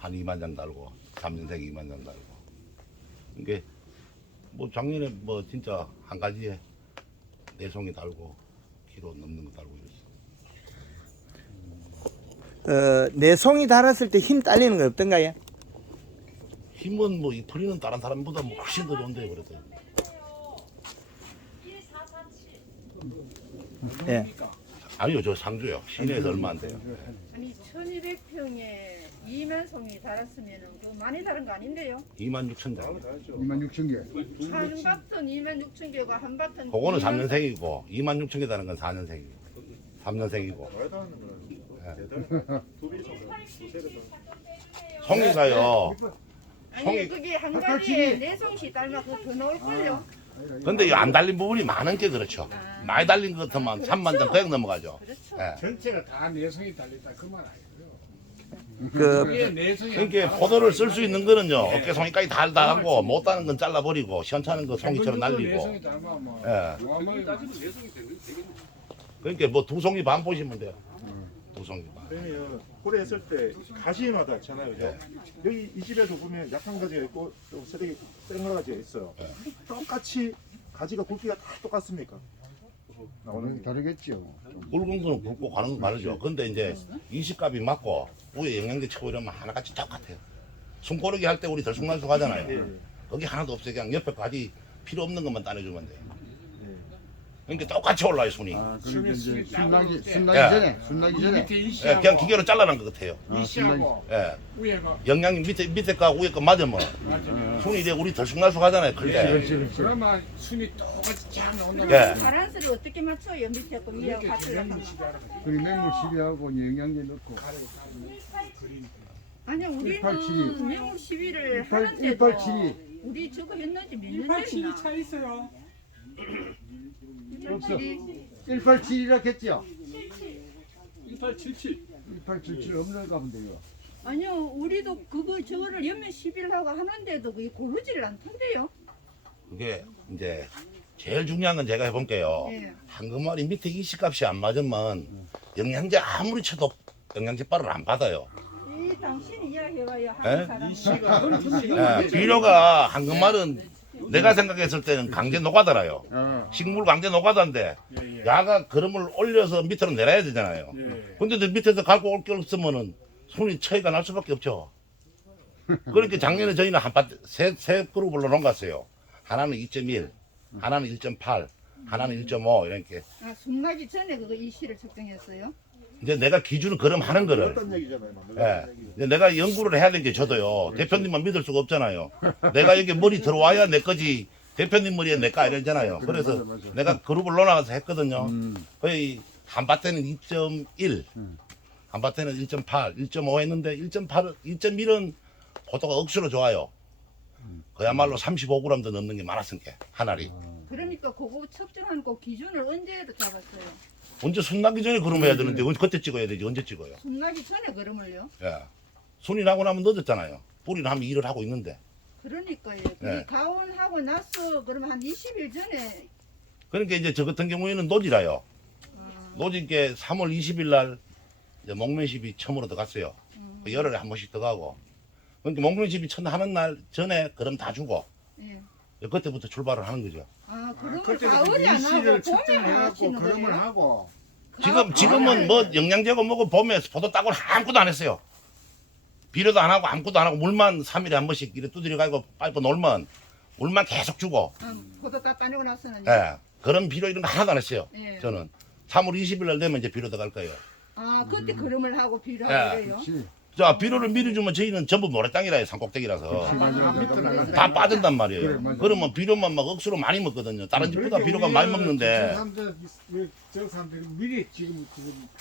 한 2만 장 달고 3년생 2만 장 달고. 이게 뭐 작년에 뭐 진짜 한 가지에 4송이 달고 키로 넘는 거 달고 이랬어. 내 송이 달았을 때 힘 딸리는 거 없던가요? 힘은 뭐 이 풀리는 다른 사람보다 뭐 훨씬 더 좋은데 그래도. 예. 아니요, 저 상주요. 시내에서 얼마 안 돼요. 아니 1200평에 2만 송이 달았으면 그 많이 다른 거 아닌데요? 2만 6천 장. 26,000개. 한 밭은 2만 6천 개고 한 밭은 그거는 2만 3년생이고 2만 6천 개 다는 건 4년생이고 3년생이고. 송이가요. 아니 송이- 그게 한 가지에 4송씩 달면 그거 더 나올걸요? 근데 이 안 달린 부분이 많은 게 그렇죠. 아. 많이 달린 것 같으면 3만 장 그냥 넘어가죠. 그렇죠. 예. 전체가 다 내성이 달렸다 그 말 아니고요. 그 그게 내성이 그러니까 포도를 쓸 수 있는 거는요. 어깨 송이까지 다 하고 못 따는 건 잘라버리고 시원찮은 거 송이처럼 날리고. 내성이 닮아 뭐. 예. 어마어마하게 그러니까 뭐 2송이 반 보시면 돼요. 2송이 반. 그러면 고래 했을 때 가지마다 있잖아요. 그죠? 여기 이 집에도 보면 약한 가지가 있고 좀 쓰레기 센 가지가 있어요. 똑같이 가지가 굵기가 다 똑같습니까? 나오는 게. 다르겠죠. 굵은 거는 굵고 가는 건 다르죠. 근데 이제 이식값이 맞고 위에 영양제 치고 이러면 하나같이 똑같아요. 숨고르기 할 때 우리 들쑥날쑥 하잖아요. 예. 거기 하나도 없어요. 그냥 옆에 가지 필요 없는 것만 따내주면 돼요. 예. 그러니까 똑같이 올라요, 순이. 아, 숨이 그러니까 숨이 이제 따로 순나기 때. 순나기 예. 전에 순나기 전에 밑에 예, 이시하고 그냥 기계로 잘라낸 것 같아요. 이시하고 예. 위에가 영양이 밑에 거 위에 거 맞으면 맞아. 순이 이제 우리 들쑥날쑥 하잖아요. 클 때. 그렇지 그렇지. 그러면 숨이 똑같이 쫙 나온다. 예. 바란스를 어떻게 맞춰요? 밑에 거 위에 이렇게 같이 기름을 하면. 시게 하는 거야. 그리고 맹물 시비하고 영양제 넣고 아니 187. 우리는 명월 시비를 18 하는데도 187. 우리 저거 했는지 몇 년 됐나? 차 있어요. 없어. 187이라 했죠. 1877. 1877 없는 가면 돼요. 아니요 우리도 그거 저거를 연면 시비를 하고 하는데도 그게 고르지를 않던데요? 그게 이제 제일 중요한 건 제가 해볼게요. 예. 한금알이 밑에 이식값이 안 맞으면 영양제 아무리 쳐도 영양제 빨을 안 받아요. 이 당신이 이야기해봐요 예? 하는 사람. 예, 비료가 한금알은 내가 생각했을 때는 강제 노가다라요. 식물 강제 노가다인데 예, 예. 야가 그름을 올려서 밑으로 내려야 되잖아요. 예. 근데 너 밑에서 갈고 올 게 없으면은 손이 차이가 날 수밖에 없죠. 그러니까 작년에 저희는 세 그룹으로 넘갔어요. 하나는 2.1, 하나는 1.8, 하나는 1.5 이렇게. 아 숨나기 전에 그거 이시를 측정했어요? 이제 내가 기준은 그럼 하는 거를. 어떤 얘기잖아요. 예. 이제 내가 연구를 해야 되는 게 저도요. 대표님만 믿을 수가 없잖아요. 내가 여기 머리 들어와야 내 거지. 대표님 머리에 내거 이러잖아요. 그래서 맞아. 내가 그룹을 넣어나가서 했거든요. 음. 거의 한 밭에는 2.1, 한 밭에는 1.8, 1.5 했는데 2.1은 포도가 억수로 좋아요. 그야말로 35g도 넘는 게 많았으니까 한 알이. 그러니까 그거 측정한 그 기준을 언제 잡았어요? 언제 순 나기 전에 그럼 해야 되는데 그때 찍어야 되지 언제 찍어요? 숨나기 전에 그러면요? 예. 순이 나고 나면 늦었잖아요. 뿌리는 하면 일을 하고 있는데. 그러니까요. 네. 그 가온하고 나서 그러면 한 20일 전에 그러니까 이제 저 같은 경우에는 노지라요. 노지께 3월 20일 날 이제 목면십이 처음으로 들어갔어요. 그 열흘에 한 번씩 들어가고. 그러니까 목면십이 첫 하는 날 전에 그럼 다 주고 예. 그때부터 출발을 하는 거죠. 아 그런 걸 그때도 가을이 안 하고 이시를 봄에 측정해갖고 하시는 그림을 거예요? 하고 지금은 뭐 영양제고 뭐고 봄에 포도 따고는 아무것도 안 했어요. 비료도 안 하고 아무것도 안 하고 물만 3일에 한 번씩 이래 두드려 가지고 파이프 놀면 물만 계속 주고. 포도 다 따내고 나서는 예. 그런 비료 이런 거 하나도 안 했어요. 예. 저는 3월 20일 날 되면 이제 비료 들어갈 거예요. 아 그때 그름을 하고 예. 비료하고 그래요? 그렇지. 자, 비료를 미리 주면 저희는 전부 모래땅이라요, 산꼭대기라서. 맞아. 다 빠진단 말이에요. 그래, 맞아. 그러면 비료만 막 억수로 많이 먹거든요. 다른 집보다 비료가 많이 먹는데. 저 사람들이 미리 지금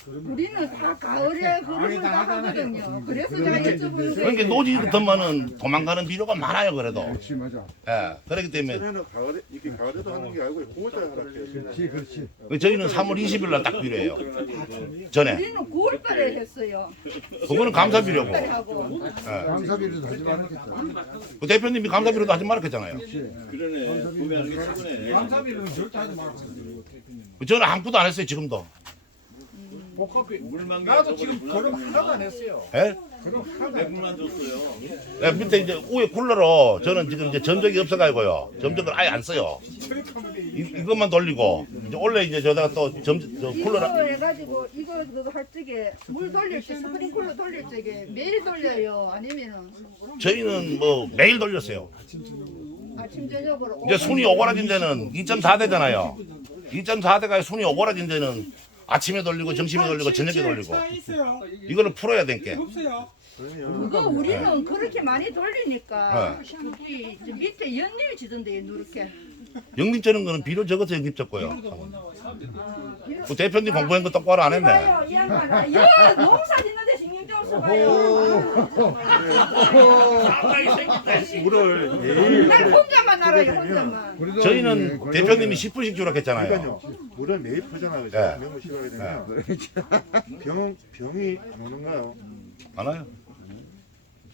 그런 우리는 다 가을에 그름을 다 하거든요. 그래서 제가 여쭤보는 거예요. 그러니까 노지 같으면은 도망가는 비료가 많아요, 그래도. 그렇지 맞아. 예. 그렇기 때문에 전에는 가을에 이게 가을에도 하는 게 아니고 9월달에 하라 그렇지 그렇지. 저희는 3월 20일 날 딱 비료예요. 전에. 우리는 9월달에 했어요. 그거는 감사 비료고. 9월달에 하고. 예. 감사비료도 하지 말았겠다. 그 대표님이 감사 비료도 하지 말았잖아요. 그러네. 감사비는 절대 하지 말고. 저는 아무것도 안 했어요, 지금도. 복합이 물만 나도 지금 걸음 하나도 안 했어요. 예? 걸음 하나도 안 맥물만 줬어요. 예, 밑에 이제 위에 쿨러로 저는 지금 이제 점적이 없어가지고요. 점적을 아예 안 써요. 저렇게 돼. 이것만 돌리고 이제 원래 이제 저다가 또 저 쿨러를 이거 해가지고 이거 그거 할 적에 물 돌릴 때 스프링클러 돌릴 적에 매일 돌려요. 아니면은 저희는 뭐 매일 돌렸어요. 아침 저녁으로. 이제 순이 오그라진 데는 2.4대잖아요. 2.4대가 순이 오그라진 데는 아침에 돌리고 점심에 돌리고 저녁에 돌리고 있어요. 이거를 풀어야 되니까. 없어요. 그러면 그거 우리는 그렇게 많이 돌리니까 그게 이제 밑에 연잎이 지던데요. 누렇게. 영립 저는 거는 비료 적어서 영립 졌고요. 그 대표님 공부한 거 똑바로 안 했네. 봐요, 이 양반아. 야, 농사 짓는데 신경 좀 써봐요. 물을 매일 날 혼자만 알아요, 혼자만. 저희는 대표님이 10분씩 주라 했잖아요. 그러니까요. 물을 매일 퍼잖아요. 그죠? 네. 명물 싫어하게 되면 병이 안 오는가요? 안 와요?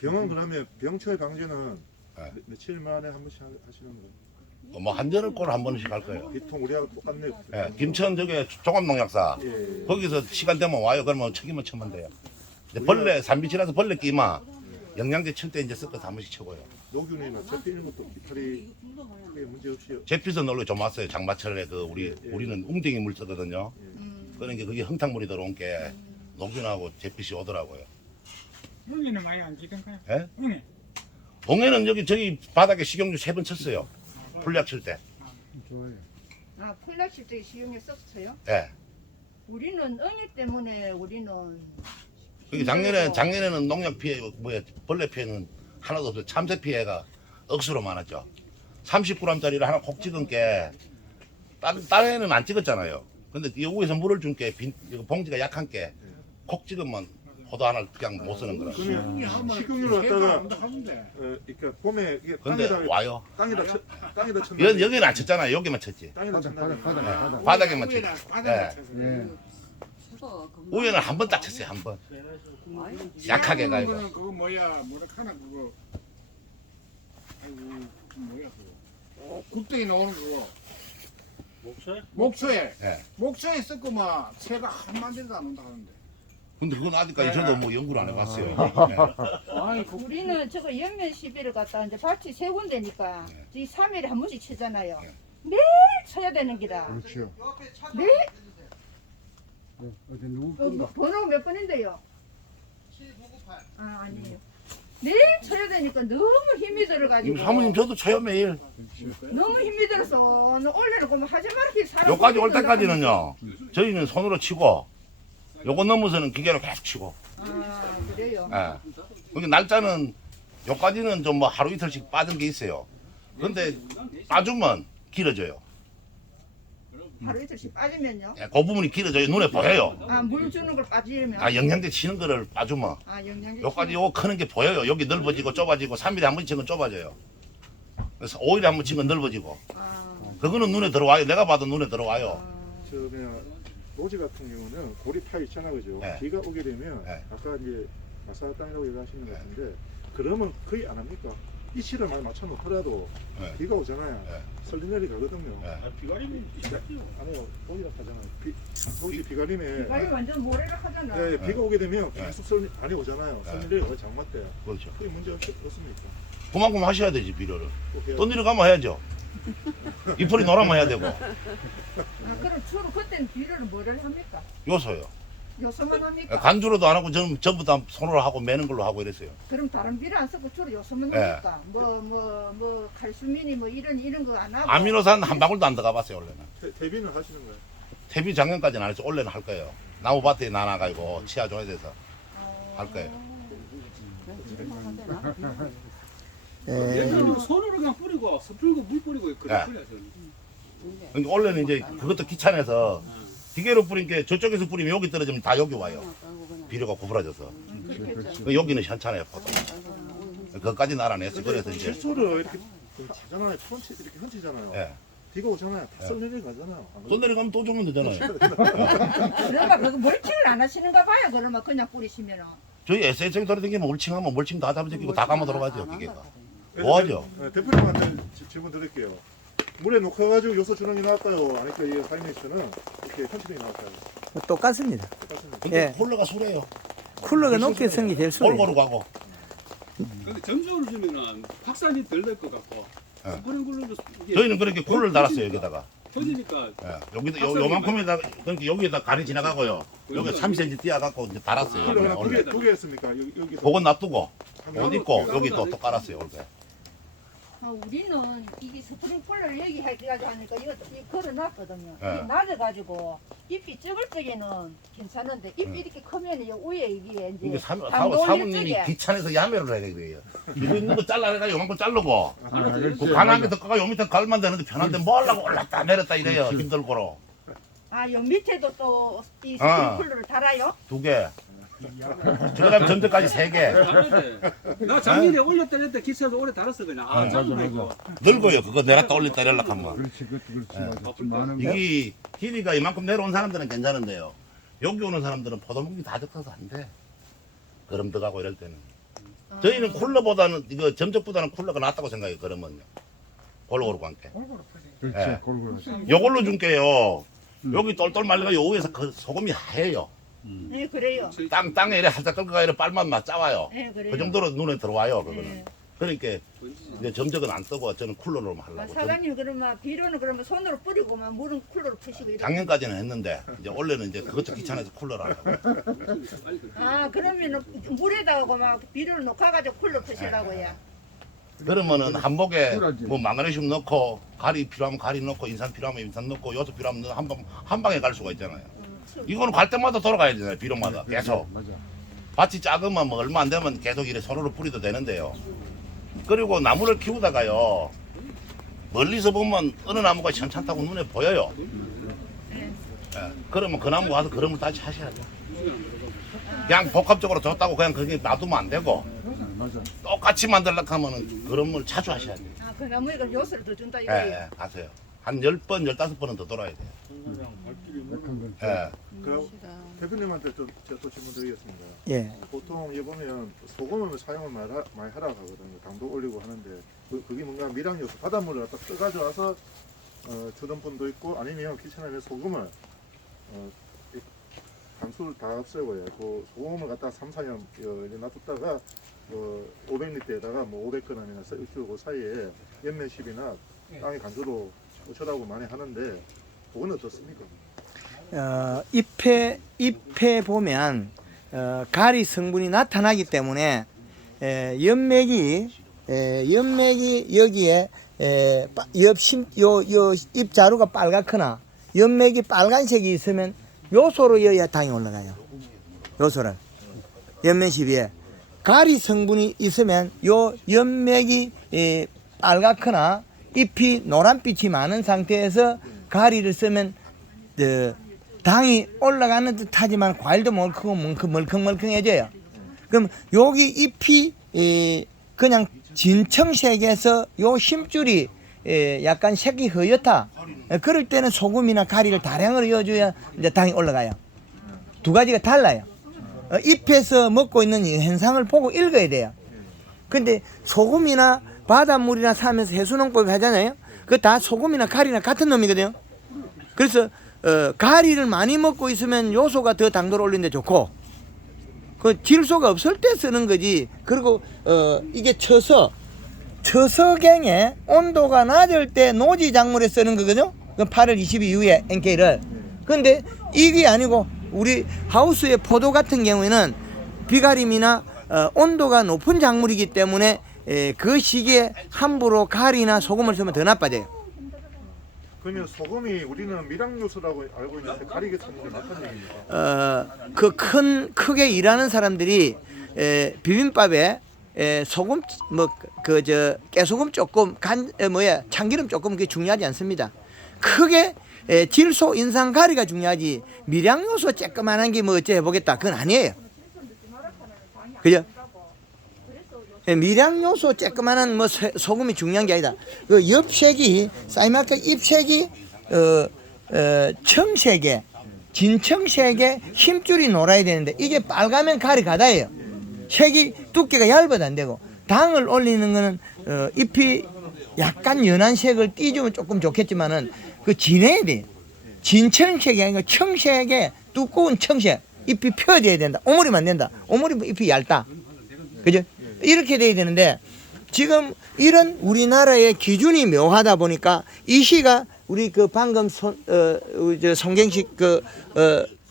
병은 그러면 병철 방지는 네. 며칠 만에 한 번씩 하시는 거예요? 뭐 한전을 한 번씩 할 거예요. 보통 우리하고 똑같네요. 예, 김천 저게 종합농약사 예. 거기서 시간 되면 와요. 그러면 책임을 쳐면 돼요. 이제 벌레 산비치라서 벌레 끼마 영양제 칠 때 이제 섞어서 한 번씩 쳐고요. 노균이나 접히 이런 것도 깃털이 크게 문제 없이 제피서 놀러 좀 왔어요. 장마철에 그 우리는 웅덩이 물 쓰거든요. 그러니까 그게 흥탕물이 들어온 게 녹균하고 제피시 오더라고요. 형님은 많이 안 지던가요? 예? 형님. 옹해는 여기 저기 바닥에 식용유 3번 쳤어요. 풀약 칠 때. 좋아요. 아, 콜라실 적에 식용유 썼어요? 예. 우리는 응애 때문에 우리는 그게 작년에는 농약 피해 벌레 피해는 하나도 없어요. 참새 피해가 억수로 많았죠. 30g짜리를 하나 콕 찍은 게 다른 애는 안 찍었잖아요. 근데 여기에서 물을 준 게 봉지가 약한 게 콕 찍으면 포도 하나 그냥 못 쓰는 거라. 그러면 식용유를 갖다가 그러니까 봄에 이게 근데 와요. 땅에다 쳤나? 여기는 안 쳤잖아요. 여기만 쳤지. 땅에다 쳤나? 바닥에만 쳤지. 바닥에 예. 쳐서. 우에는 한 번 딱 쳤어요. 한 번. 약하게 가지고. 그거는 그거 뭐야 뭐라 하나 그거. 아이고 그 뭐야 그거. 국대에 나오는 그거. 목초에. 예. 목초에 섞고 막 새가 한 마디도 안 온다 하는데. 근데 그건 아직까지 저도 뭐 연구를 안 해봤어요. 예. 아이 우리는 저거 연면 시비를 갖다 이제 밭이 세 군데니까 이 3일에 한 번씩 치잖아요. 네. 매일 쳐야 되는 기다. 그렇죠. 매일 어제 누구 번호 몇 번인데요? 7998. 아, 아니에요. 매일 쳐야 되니까 너무 힘이 들어가지고. 사모님 저도 쳐요 매일. 너무 힘이 들어서 원래는 그러면 하지 말기 사람. 여기까지 올 때까지는요. 저희는 손으로 치고 요거 넘어서는 기계로 계속 치고. 아, 그래요. 예. 그러니까 날짜는 요까지는 좀 뭐 하루 이틀씩 빠진 게 있어요. 근데 빠지면 길어져요. 하루 이틀씩 빠지면요. 예, 그 부분이 길어져요. 눈에 보여요. 아, 물 주는 걸 빠지면. 아, 영양제 치는 거를 빠지면 아, 영양제. 요까지 요거 크는 게 보여요. 여기 넓어지고 좁아지고 3일에 한 번 친 건 좁아져요. 그래서 5일에 한 번 친 건 넓어지고. 아, 그거는 눈에 들어와요. 내가 봐도 눈에 들어와요. 저 그냥 노지 같은 경우는 고리 파 있잖아 그죠? 네. 비가 오게 되면 네. 아까 이제 마사 땅이라고 얘기하시는 것 같은데 그러면 거의 안 합니까? 이치를 많이 맞춰 놓더라도 네. 비가 오잖아요. 네. 설리내리 가거든요. 네. 비가리면 아니요, 오이라 하잖아요. 거기 비가림에 이빨이 완전 모래가 하잖아. 네, 비가 오게 되면 네. 계속 설 많이 오잖아요. 네. 설리내리 가 장마 때. 그렇죠. 그게 문제 없습니까? 그만큼 하셔야 되지, 비료를. 꼭 해야 또 내려가면 해야죠. 이풀이 노라면 해야 되고. 아, 그럼 주로 그때는 비료를 뭐를 합니까? 요소요. 요소만 합니까? 간주로도 안 하고 전부 다 손으로 하고 매는 걸로 하고 이랬어요. 그럼 다른 비료 안 쓰고 주로 요소만 네. 합니까? 뭐 칼슘이니 뭐 이런 거 안 하고. 아미노산 한 방울도 안 들어가 봤어요, 원래는. 대비는 하시는 거예요? 태비 작년까지는 안 했어. 올해는 할 거예요. 나무밭에 나눠가지고 치아 줘야 돼서 할 거예요. 예. 손으로 그냥 뿌리고 섣불고 물 뿌리고 그래 네. 뿌려서. 그러니까 원래는 이제 그것도 귀찮아서 기계로 뿌린 게 저쪽에서 뿌리면 여기 떨어지면 다 여기 와요. 비료가 구부러져서. 여기는 현찮아요, 보통. 그것까지는 알아냈어요. 그래서 이제. 실수를 이렇게 하잖아요. 이렇게 훔치잖아요. 예. 비가 오잖아요. 다 설리내리 가잖아요. 또 내려가면 또 주면 되잖아요. 그러면 그거 멀칭을 안 하시는가 봐요. 그러면 그냥 뿌리시면은. 저희 SHL 돌아다니면 멀칭하면 멀칭 다 잡아당기고 다 감아 들어가죠, 기계가. 뭐하죠? 네, 대표님한테 질문 드릴게요. 물에 녹아가지고 요소 주렁이 나올까요? 아니까 이 하이닉스는 이렇게 현치등이 나올까요? 똑같습니다. 근데 예. 콜러가 수래요. 쿨러가 높게 쓰는 게 제일 수월해요. 골고루 가고. 근데 점적으로 주면은 확산이 덜 될 것 같고. 예. 스프링 굴러도 이게 저희는 그렇게 쿨러를 달았어요 여기다가. 터지니까 예. 여기다 요만큼에다 그러니까 여기에다 가리 지나가고요. 여기 3cm 띄어갖고 이제 달았어요. 쿨러 하나 원래. 두개 했습니까? 여기서 그건 놔두고 옷 입고 여기 또 깔았어요 원래. 우리는 이게 스프링클러를 여기 해가지고 하니까 이거 걸어놨거든요. 예. 이게 낮아가지고 잎이 적을 적에는 괜찮은데 잎이 이렇게 크면 이 위에 이게 이제 이게 당도 올릴 사모님이 적에 귀찮아서 야매를 해야 그래요. 이거 있는 거 잘라내가 요만큼 자르고 알아서 그 가난하게 더 까가 요 밑에 갈만 되는데 편한데 뭐 하려고 올랐다 내렸다 이래요 힘들고로. 요 밑에도 또 이 아. 스프링클러를 달아요? 2개. 들어가면 전대까지 3개. 다른데 나 작년에 올렸다 냈다 기차도 오래 달았어 그냥. 아, 짜증나고. 늙어요. 그거 내렸다 올렸다 이래려고 하면. 그렇지, 그렇지, 예. 맞아. 좀 많은 거. 이게 길이가 이만큼 내려온 사람들은 괜찮은데요. 여기 오는 사람들은 포도묵이 다 적어서 안 돼. 그럼 들어가고 이럴 때는. 저희는 쿨러보다는 이거 점적보다는 쿨러가 낫다고 생각해요. 그러면요. 골고루 관계. 그렇지, 예. 골고루. 요걸로 줄게요. 여기 똘똘 말려가 요 위에서 그 소금이 하얘요. 네 그래요. 땅에 이래 살짝 끓여가 이래 빨만 맛 짜와요. 네 그래요. 그 정도로 눈에 들어와요. 그거는. 네. 그러니까 이제 점적은 안 뜨고 저는 쿨러로 하려고. 사장님 그러면 비료는 그러면 손으로 뿌리고만 물은 쿨러로 푸시고 이렇게. 작년까지는 했는데 이제 올해는 이제 그것도 귀찮아서 쿨러로 하려고. 그러면은 물에다가 막 비료를 녹아가지고 쿨러 푸시라고요. 그러면은 한복에 쿨하지. 뭐 마그네슘 넣고 가리 필요하면 가리 넣고 인산 필요하면 인산 넣고 요소 필요하면 한 방에 갈 수가 있잖아요. 이거는 갈 때마다 돌아가야 되잖아요. 비료마다 계속. 맞아. 밭이 작으면 뭐 얼마 안 되면 계속 이래 손으로 뿌리도 되는데요. 그리고 나무를 키우다가요. 멀리서 보면 어느 나무가 괜찮다고 눈에 보여요. 예, 그러면 그 나무 와서 그름을 다시 하셔야죠. 그냥 복합적으로 줬다고 그냥 그게 놔두면 안 되고 맞아. 똑같이 만들려고 하면은 그름을 자주 하셔야 돼요. 그 나무에 그 요소를 더 준다 예, 이거예요. 예, 가세요. 한 10번, 15번은 더 돌아야 돼요. 약한 건. 예. 그 대표님한테 좀 제가 또 질문 드리겠습니다. 예. 보통 예 보면 소금을 사용을 많이 하라고 하거든요. 당도 올리고 하는데 그게 뭔가 밀양 요소 바닷물을 갖다 떠가지고 와서 주던 분도 있고 아니면 귀찮으면 소금을 단수를 다 없애고요. 그 소금을 갖다 3, 4년 이제 놔뒀다가 500리터에다가 뭐 500g이나 그 사이에 연면십이나 땅에 간주로 어쩌라고 많이 하는데 그건 어떻습니까? 잎에 보면 가리 성분이 나타나기 때문에 연맥이 여기에 잎 자루가 빨갛거나 연맥이 빨간색이 있으면 요소로 여야 당이 올라가요. 요소를 연면십에 가리 성분이 있으면 요 연맥이 빨갛거나 잎이 노란빛이 많은 상태에서 가리를 쓰면 당이 올라가는 듯 하지만 과일도 멀컹멀컹해져요. 그럼 여기 잎이 그냥 진청색에서 요 힘줄이 약간 색이 허옇다. 그럴 때는 소금이나 가리를 다량으로 넣어줘야 이제 당이 올라가요. 두 가지가 달라요. 잎에서 먹고 있는 이 현상을 보고 읽어야 돼요. 근데 소금이나 바닷물이나 사면서 해수농법 하잖아요. 그 다 소금이나 가리나 같은 놈이거든요. 그래서 가리를 많이 먹고 있으면 요소가 더 당도를 올리는데 좋고 그 질소가 없을 때 쓰는 거지. 그리고 이게 처서갱에 온도가 낮을 때 노지 작물에 쓰는 거거든요. 그 8월 20일 이후에 NK를. 근데 이게 아니고 우리 하우스의 포도 같은 경우에는 비가림이나 온도가 높은 작물이기 때문에 그 시기에 함부로 가리나 소금을 쓰면 더 나빠져요. 그러면 소금이 우리는 밀양 요소라고 알고 있는데 가리게 쓰는 게 맞다는 얘기입니까? 크게 일하는 사람들이 비빔밥에 소금 깨소금 조금 참기름 조금 그게 중요하지 않습니다. 크게 질소 인상 가리가 중요하지 밀양 요소 쬐끄만한 게 뭐 어째 해보겠다 그건 아니에요. 그죠? 밀양 요소 쬐끄만한 뭐 소금이 중요한 게 아니다. 그 엽색이 쌀만큼 잎색이 청색에 진청색에 힘줄이 놀아야 되는데 이게 빨가면 가리 가다예요. 색이 두께가 얇아도 안 되고 당을 올리는 거는 잎이 약간 연한 색을 띄주면 조금 좋겠지만은 그 진해야 돼. 진청색이 아니고 청색에 두꺼운 청새 잎이 펴져야 된다. 오므리면 안 된다. 오므리면 잎이 얇다. 그죠? 이렇게 돼야 되는데 지금 이런 우리나라의 기준이 묘하다 보니까 이 시가 우리 그 방금 송경식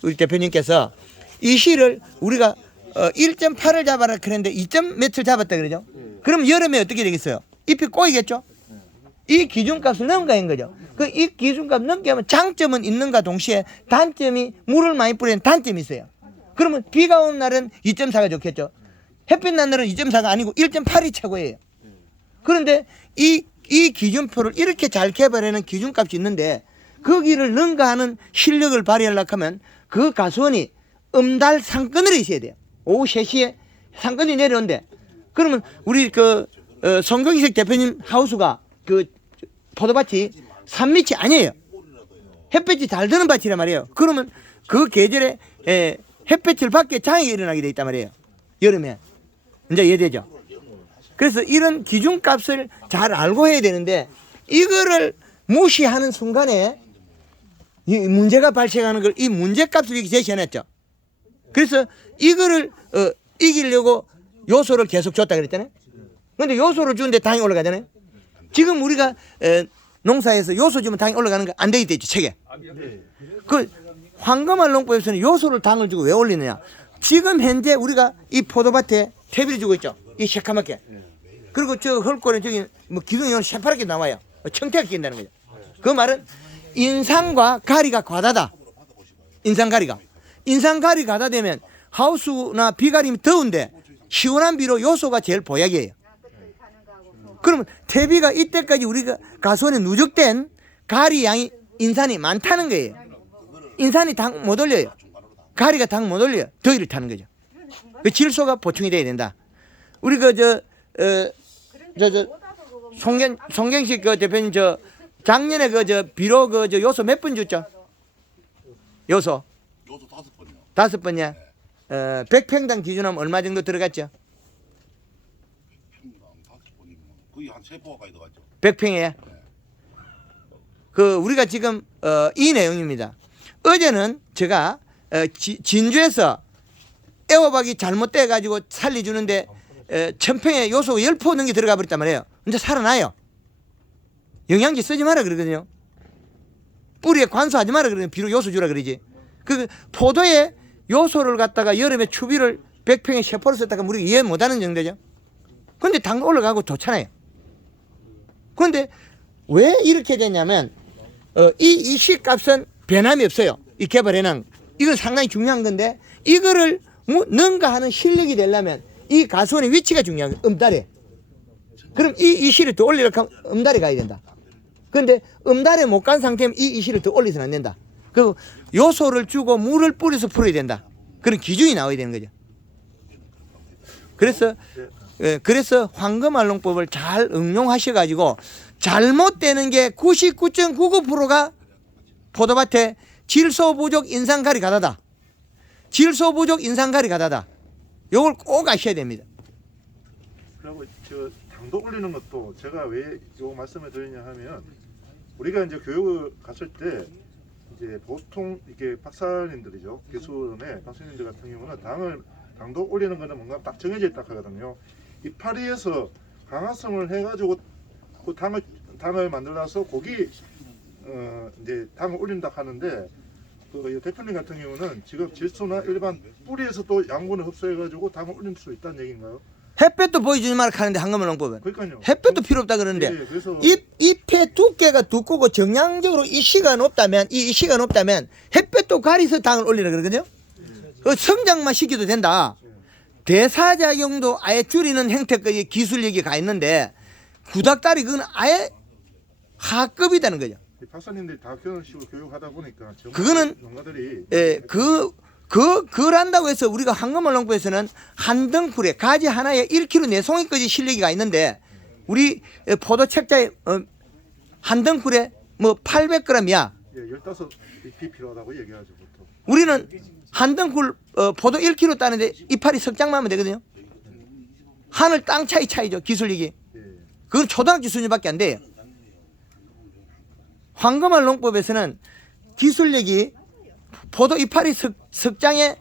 우리 대표님께서 이 시를 우리가 1.8을 잡아라 그랬는데 2점 몇을 잡았다 그러죠? 그럼 여름에 어떻게 되겠어요? 잎이 꼬이겠죠? 이 기준값을 넘가인 거죠. 그 이 기준값 넘기면 장점은 있는가 동시에 단점이 물을 많이 뿌리는 단점이 있어요. 그러면 비가 오는 날은 2.4가 좋겠죠. 햇빛 난 날은 2.4가 아니고 1.8이 최고예요. 그런데 이 기준표를 이렇게 잘 개발하는 기준값이 있는데 거기를 능가하는 실력을 발휘하려고 하면 그 가수원이 음달 상권을 있어야 돼요. 오후 3시에 상권이 내려온대. 그러면 우리 송경식 대표님 하우스가 그 포도밭이 산밑이 아니에요. 햇볕이 잘 드는 밭이란 말이에요. 그러면 그 계절에 햇볕을 받게 장애가 일어나게 돼 있단 말이에요. 여름에. 이제 이해되죠? 그래서 이런 기준값을 잘 알고 해야 되는데 이거를 무시하는 순간에 이 문제가 발생하는 걸 이 문제값을 이렇게 제시해놨죠. 그래서 이거를 이기려고 요소를 계속 줬다 그랬잖아요. 그런데 요소를 주는데 당이 올라가잖아요. 지금 우리가 농사에서 요소 주면 당이 올라가는 거 안 되게 돼 있죠, 책에. 그 황금알 농법에서는 요소를 당을 주고 왜 올리느냐? 지금 현재 우리가 이 포도밭에 퇴비를 주고 있죠. 이 새까맣게. 그리고 저 헐골에 저기 뭐 기둥이 새파랗게 나와요. 청태가 낀다는 거죠. 그 말은 인상과 가리가 과다다. 인상가리가 과다되면 하우스나 비가림이 더운데 시원한 비로 요소가 제일 보약이에요. 그러면 퇴비가 이때까지 우리가 가수원에 누적된 가리 양이 인산이 많다는 거예요. 인산이 당 못 올려요. 가리가 당 못 올려요. 더위를 타는 거죠. 그 질소가 보충이 돼야 된다. 우리 송경식 대표님 작년에 비료 요소 몇 번 줬죠? 요소 5번이요. 5번이야. 100평당 기준하면 얼마 정도 들어갔죠? 거의 한 3포가 가까이 들어갔죠. 100평에. 우리가 지금 이 내용입니다. 어제는 제가 진주에서 애호박이 잘못돼 가지고 살려주는데 1000평에 요소 10포 넘게 들어가 버렸단 말이에요. 이제 살아나요. 영양제 쓰지 마라 그러거든요. 뿌리에 관수하지 마라 그러거든요. 비료 요소 주라 그러지. 그 포도에 요소를 갖다가 여름에 추비를 100평에 3포를 썼다가 우리가 이해 못하는 정도죠. 근데 당 올라가고 좋잖아요. 그런데 왜 이렇게 되냐면 이 시값은 변함이 없어요. 이 개발에는 이건 상당히 중요한 건데 이거를 능가하는 실력이 되려면 이 가수원의 위치가 중요한 거예요. 음달에. 그럼 이 시를 더 올리려고 하면 음달에 가야 된다. 그런데 음달에 못 간 상태면 이 시를 더 올려서는 안 된다. 그리고 요소를 주고 물을 뿌려서 풀어야 된다. 그런 기준이 나와야 되는 거죠. 그래서 황금알농법을 잘 응용하셔가지고 잘못되는 게 99.99%가 포도밭에 질소 부족 인상가리 가다다. 질소 부족 인상가리 가다다. 요걸 꼭 아셔야 됩니다. 그리고 당도 올리는 것도 제가 왜 요 말씀을 드리냐 하면 우리가 이제 교육을 갔을 때 이제 보통 이게 박사님들이죠. 교수원의 박사님들 같은 경우는 당도 올리는 거는 뭔가 딱 정해져 있다 하거든요. 이 파리에서 강화성을 해가지고 그 당을 만들어서 거기 이제 당을 올린다 하는데 그 대표님 같은 경우는 지금 질소나 일반 뿌리에서 또 양분을 흡수해가지고 당을 올릴 수 있다는 얘기인가요? 햇볕도 보여주지 말라 하는데 황금알농법은 그러니까요. 햇볕도 필요 없다 그러는데 예, 그래서 잎의 두께가 두껍고 정량적으로 이 시가 높다면 햇볕도 가리서 당을 올리라 그러거든요. 그 성장만 시켜도 된다. 대사작용도 아예 줄이는 형태까지 기술력이 가 있는데 구닥다리 그건 아예 하급이라는 거죠. 박사님들이 다 그런 식으로 교육하다 보니까 그거는 농가들이 그걸 한다고 해서 우리가 황금알농법에서는 한 덩굴에 가지 하나에 1kg 내송이까지 실력이 가 있는데 우리 포도 책자에 한 덩굴에 뭐 800g이야. 15잎이 필요하다고 얘기하죠 보통. 우리는 한 덩굴 포도 1kg 따는데 이파리 석장만 하면 되거든요. 하늘 땅 차이죠 기술력이. 그건 초등학교 수준밖에 안 돼요. 황금알농법에서는 기술력이 포도 이파리 석장에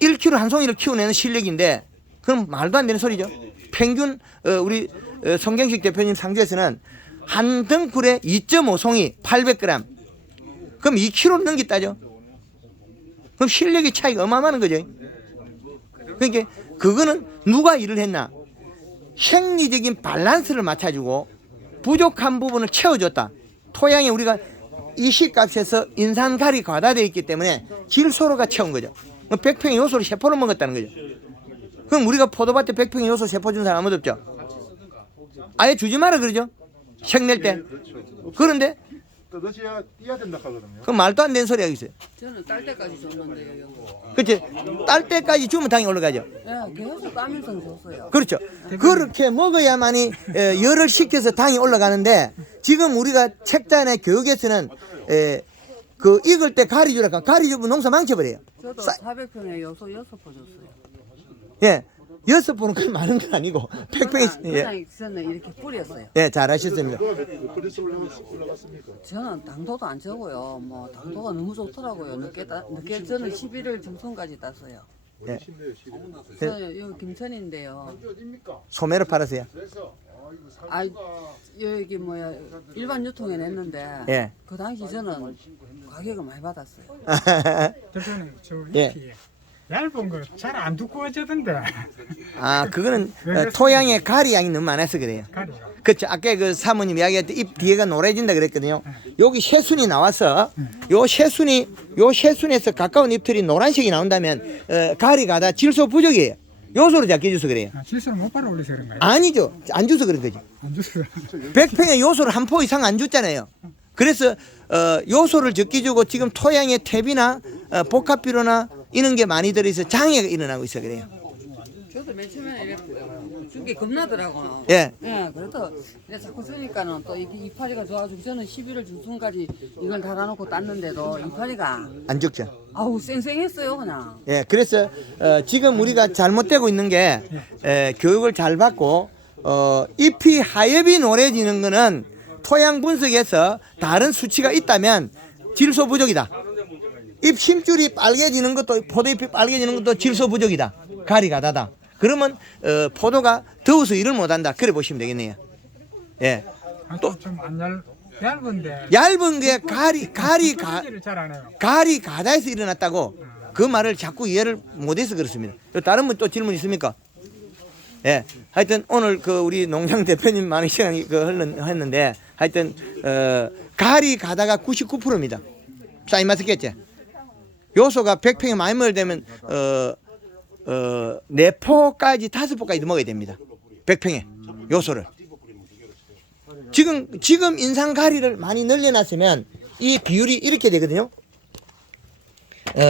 1kg 한 송이를 키워내는 실력인데 그럼 말도 안 되는 소리죠. 평균 우리 송경식 대표님 상주에서는 한 덩굴에 2.5송이 800g. 그럼 2kg 넘겠다죠. 그럼 실력의 차이가 어마어마한 거죠. 그러니까 그거는 누가 일을 했나? 생리적인 밸런스를 맞춰주고 부족한 부분을 채워줬다. 토양에 우리가 이시값에서 인산갈이 과다되어 있기 때문에 질소로가 채운 거죠. 100평의 요소를 세포를 먹었다는 거죠. 그럼 우리가 포도밭에 100평의 요소 세포 준 사람 아무도 없죠. 아예 주지 마라 그러죠. 생낼 때. 그런데 떠드셔야 띄야 된다 하거든요. 그 말도 안 되는 소리 하고 있어요. 저는 딸 때까지 줬는데요. 그렇지. 딸 때까지 주면 당연히 올라가죠. 예, 계속 까면서 줬어요. 그렇죠. 그렇게 먹어야만이 열을 식혀서 당이 올라가는데 지금 우리가 책단의 교육에서는 그 익을 때 가리 주라고 가리 주면 농사 망쳐버려요. 저도 싸- 400평에 요소 6포 줬어요. 예. 6번은 그리 많은 건 아니고 100평에 그냥 저는 이렇게 뿌렸어요. 예, 잘하셨습니다. 그래서 올라갔습니까? 저는 당도도 안 적어요. 뭐 당도가 너무 좋더라고요. 늦게 저는 11월 중순까지 땄어요. 예. 저는 여기 김천인데요. 소매를 팔았어요. 아 여기 뭐야 일반 유통에 냈는데 예. 그 당시 저는 가격을 많이 받았어요. 대표님 저 예. 잎이 얇은 거 잘 안 두꺼워지던데 아, 그거는 토양에 가리 양이 너무 많아서 그래요. 가리가 그렇죠. 아까 그 사모님 이야기할 때 잎 뒤에가 노래진다 그랬거든요. 여기 새순이 나와서 요 새순에서 가까운 잎들이 노란색이 나온다면 가리 가다 질소 부족이에요. 요소를 잡게 줘서 그래요. 질소를 못 바로 올려서 그런가요? 아니죠. 안 줘서 그런 거지. 안 주세요. 100평에 요소를 한 포 이상 안 줬잖아요. 그래서 요소를 적게 주고 지금 토양에 탭이나 복합비료나 이런 게 많이 들어있어 장애가 일어나고 있어 그래요. 저도 맨 처음에 이렇게 준게 겁나더라고요. 예. 예, 그래도 근데 자꾸 주니까는 또 이게 이파리가 좋아지고 저는 11월 중순까지 이걸 달아놓고 땄는데도 이파리가 안 적죠. 아우 쌩쌩했어요 그냥. 예, 그래서 지금 우리가 잘못되고 있는 게 교육을 잘 받고 잎이 하엽이 노래지는 거는 토양 분석에서 다른 수치가 있다면 질소 부족이다. 잎 심줄이 빨개지는 것도 포도잎이 빨개지는 것도 질소 부족이다. 가리 가다다. 그러면 포도가 더워서 일을 못한다. 그래 보시면 되겠네요. 예, 좀안 얇은데 얇은 게 가리 잘안 해요. 가리 가다에서 일어났다고 그 말을 자꾸 이해를 못해서 그렇습니다. 또 다른 분 또 질문 있습니까? 예, 하여튼 오늘 그 우리 농장 대표님 많은 시간이 했는데 하여튼 가리 가다가 99%입니다. 사이마스겠지? 요소가 100평에 많이 먹을 때면 4포까지 5포까지 먹어야 됩니다. 100평에 요소를. 지금 인상 가리를 많이 늘려놨으면 이 비율이 이렇게 되거든요.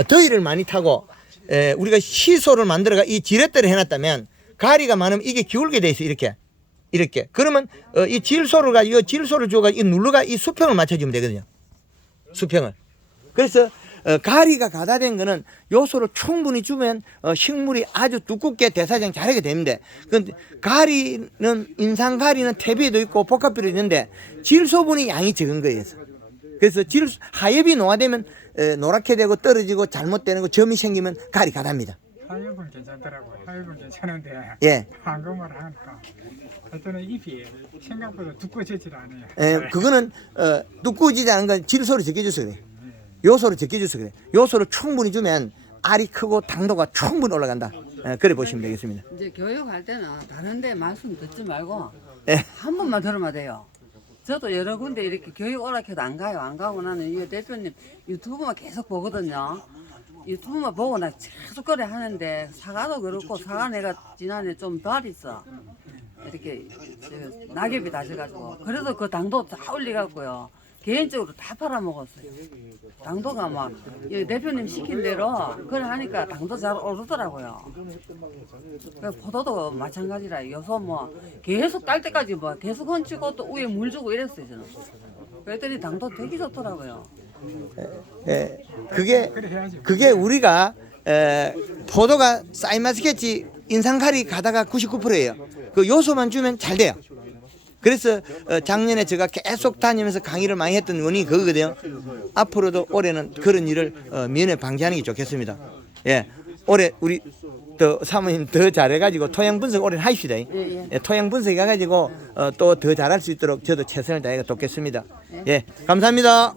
더위를 많이 타고 우리가 시소를 만들어가 이 지렛대를 해놨다면 가리가 많으면 이게 기울게 돼 있어 이렇게 그러면 이 질소를 가지고 질소를 줘가 이 눌러가 이 수평을 맞춰주면 되거든요. 수평을. 그래서 가리가 가다된 거는 요소를 충분히 주면 식물이 아주 두껍게 대사정 잘하게 됩니다. 그런데 인상 가리는 태비에도 있고 복합비도 있는데 질소분이 양이 적은 거예요. 그래서 하엽이 노화되면 노랗게 되고 떨어지고 잘못되는 거 점이 생기면 가리 가답니다. 하엽은 괜찮더라고요. 하엽은 괜찮은데 예. 황금을 하니까 하여튼 잎이 생각보다 두꺼워지질 않아요. 그거는 두꺼워지지 않은 건 질소를 적게 줘서 그래. 요소를 적게 줘서 그래. 요소를 충분히 주면 알이 크고 당도가 충분히 올라간다. 그래 보시면 되겠습니다. 이제 교육할 때는 다른데 말씀 듣지 말고 예. 한 번만 들으면 돼요. 저도 여러 군데 이렇게 교육 오락해도 안 가요. 안 가고 나는 이 대표님 유튜브만 계속 보거든요. 유튜브만 보고 나 계속 그래 하는데 사과도 그렇고 사과 내가 지난해 좀 덜 있어. 이렇게 낙엽이 다져가지고 그래도 그 당도 다 올려갖고요. 개인적으로 다 팔아먹었어요. 당도가 막 대표님 시킨 대로 그걸 하니까 당도 잘 오르더라고요. 포도도 마찬가지라 요소 뭐 계속 딸 때까지 뭐 계속 얹히고 또 위에 물 주고 이랬어요 저는. 그랬더니 당도 되게 좋더라고요. 그게 우리가 포도가 사이마스케치 인상가리 가다가 99%예요. 그 요소만 주면 잘 돼요. 그래서 작년에 제가 계속 다니면서 강의를 많이 했던 원인이 그거거든요. 앞으로도 올해는 그런 일을 미연에 방지하는 게 좋겠습니다. 예, 올해 우리 또 사모님 더 잘해가지고 토양 분석 올해 하십시다. 예, 토양 분석해가지고 또 더 잘할 수 있도록 저도 최선을 다해 돕겠습니다. 예, 감사합니다.